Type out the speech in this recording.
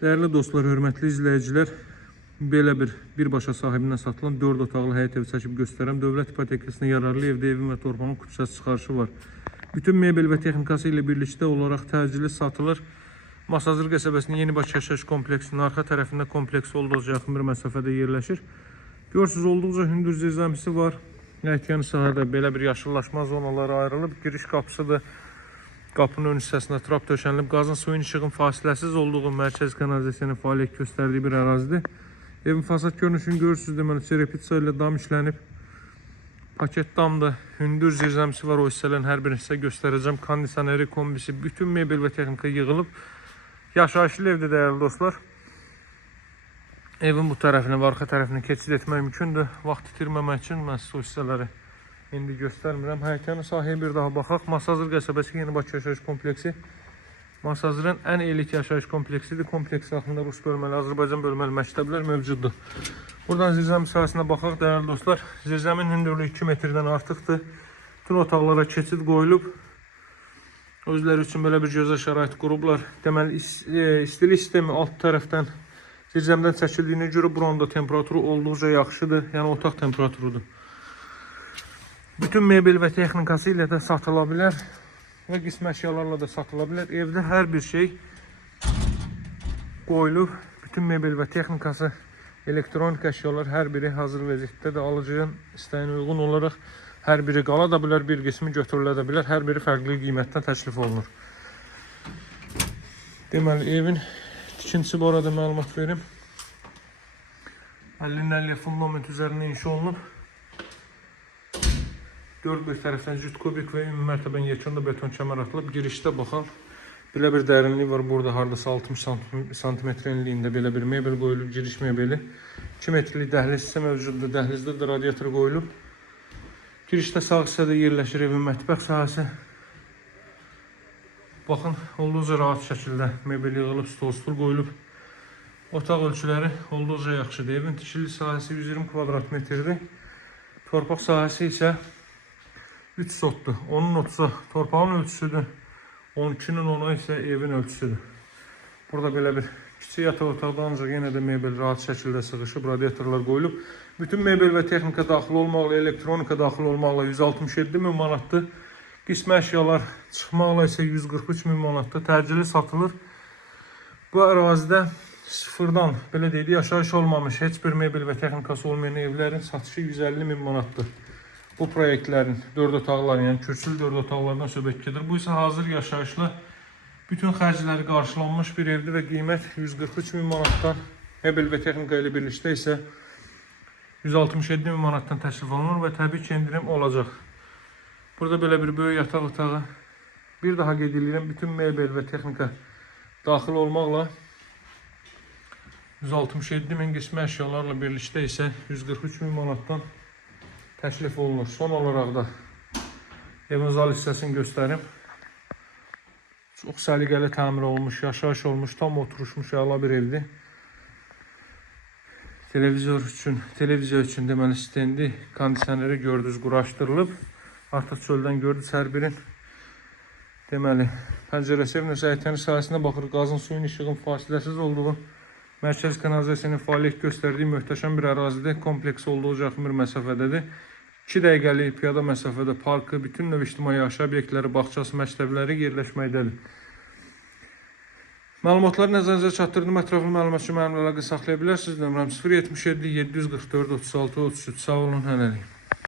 Değerli dostlar, hörmətli izləyicilər, belə birbaşa sahibindən satılan 4 otaqlı həyət evi çəkib göstərəm. Dövlət ipotekasına yararlı evdə evin və torpağın küçəsi çıxarışı var. Bütün mebel və texnikası ilə birlikdə olaraq təcili satılır. Masazır qəsəbəsinin Yenibaş yaşayış kompleksinin arxa tərəfində kompleks olduqca yaxın bir məsafədə yerləşir. Görürsünüz, olduqca hündür zirzəmisi var. Əkən sahədə belə bir yaşıllaşma zonaları ayrılıb. Giriş qapısıdır. Qapının ön hissəsinə trap döşənilib. Qazın suyun işığın fasiləsiz olduğu mərkəzi kanalizasiyanın fəaliyyət göstərdiyi bir ərazidir. Evin fasad görünüşünü görürsünüz, deməli çerepitsa ilə dam işlənib. Paket damdır. Hündür zirzəmisi var, o hissələrin hər birini sizə göstərəcəm. Kondisioneri, kombisi, bütün mebel və texnika yığılıb. Yaşayışlı evdir dəyərli dostlar. Evin bu tərəfini və arxa tərəfini keçid etmək mümkündür. Vaxt itirməmək üçün mən sizə o hissələri indi göstərmirəm. Həyətyanın sahəyə bir daha baxaq. Masazır qəsəbəsi Yenibaş yaşayış kompleksi. Masazırın ən elit yaşayış kompleksidir. Kompleks daxilində Rus bölməli, Azərbaycan bölməli məktəblər mövcuddur. Buradan zirzəmi sahəsinə baxaq dəyərli dostlar. Zirzəmin hündürlüyü 2 metrdən artıqdır. Bütün otaqlara keçid qoyulub. Özləri üçün belə bir gözəl şərait qurublar. Deməli, istilik sistemi alt tərəfdən zirzəmdən çəkildiyinə görə buranın da temperaturu olduqca yaxşıdır. Yəni otaq temperaturudur. Bütün mebel və texnikası ilə də satıla bilər və qismə əşyalarla da satıla bilər. Evdə hər bir şey qoyulub. Bütün mebel və texnikası, elektronik əşyalar hər biri hazır vəziyyətdədir. Alıcının istəyinə uyğun olaraq hər biri qala da bilər, bir qismi götürülə də bilər. Hər biri fərqli qiymətdən təklif olunur. Deməli, evin tikintisi barədə məlumat verim. 50-50 fundament üzərində inşa olunub. 4 bir tərəfdən cüt kubik və ümumi mərtəbən yekunda beton kəmər atılıb. Girişdə baxaq. Belə bir dərinliyi var. Burada hardasa 60 sm enliyində belə bir mebel qoyulub. Giriş mebeli. 2 metrlik dəhliz isə mövcuddur. Dəhlizdə də radiator qoyulub. Girişdə sağ hissədə yerləşir evin mətbəx sahəsi. Baxın, olduqca rahat şəkildə mebel yığılıb, stol qoyulub. Otaq ölçüləri olduqca yaxşıdır. Evin tikili sahəsi 120 kvadrat metrdir. Torpaq sahəsi isə 3 sotdur. 10'un 30'a torpağın ölçüsüdür. 12'nin 10'a isə evin ölçüsüdür. Burada belə bir kiçik yataq otaqda ancaq yenə də mebel rahat şəkildə sığışıb, radiatorlar qoyulub. Bütün mebel və texnika daxil olmaqla, elektronika daxil olmaqla 167 min manatdır. Qismə əşyalar çıxmaqla isə 143 min manatdır. Təcili satılır. Bu ərazidə sıfırdan, belə deyək, yaşayış olmamış, heç bir mebel və texnikası olmayan evlərin satışı 150 min manatdır. Bu proyektlərin 4 otaqları, yəni kürsülü 4 otaqlardan söhbət gedir. Bu isə hazır yaşayışlı, bütün xərcləri qarşılanmış bir evdir və qiymət 143 min manatdan, mebel və texnika ilə birlikdə isə 167 min manatdan təklif olunur və təbii ki, endirim olacaq. Burada belə bir böyük yataq otağı. Bir daha qeyd edirəm, bütün mebel və texnika daxil olmaqla 167 min, qismə əşyalarla birlikdə isə 143 min manatdan təklif olunur. Son olaraq da evin zal hissəsini göstərim. Çox səliqəli təmir olmuş, yaşayış olmuş, tam oturuşmuş əla bir evdir. Televiziya üçün deməli stendi, kondisioneri gördünüz quraşdırılıb. Artıq çöldən gördünüz hər birin. Deməli, pəncərəsi evin həyətyanı sahəsinə baxır. Qazın suyun işığın fasiləsiz olduğu, mərkəzi kanalizasiyanın fəaliyyət göstərdiyi möhtəşəm bir ərazidir. Kompleks olduqca yaxın bir məsafədədir. 2 dəqiqəlik piyada məsafədə parkı, bütün növ ictimai yaşayış obyektləri, bağçası, məktəbləri yerləşməkdədir. Məlumatları nəzərinizə çatdırdım. Ətraflı məlumat üçün mənimlə əlaqə saxlaya bilərsiniz. Nömrəm 077 744 36 33. Sağ olun, hələlik.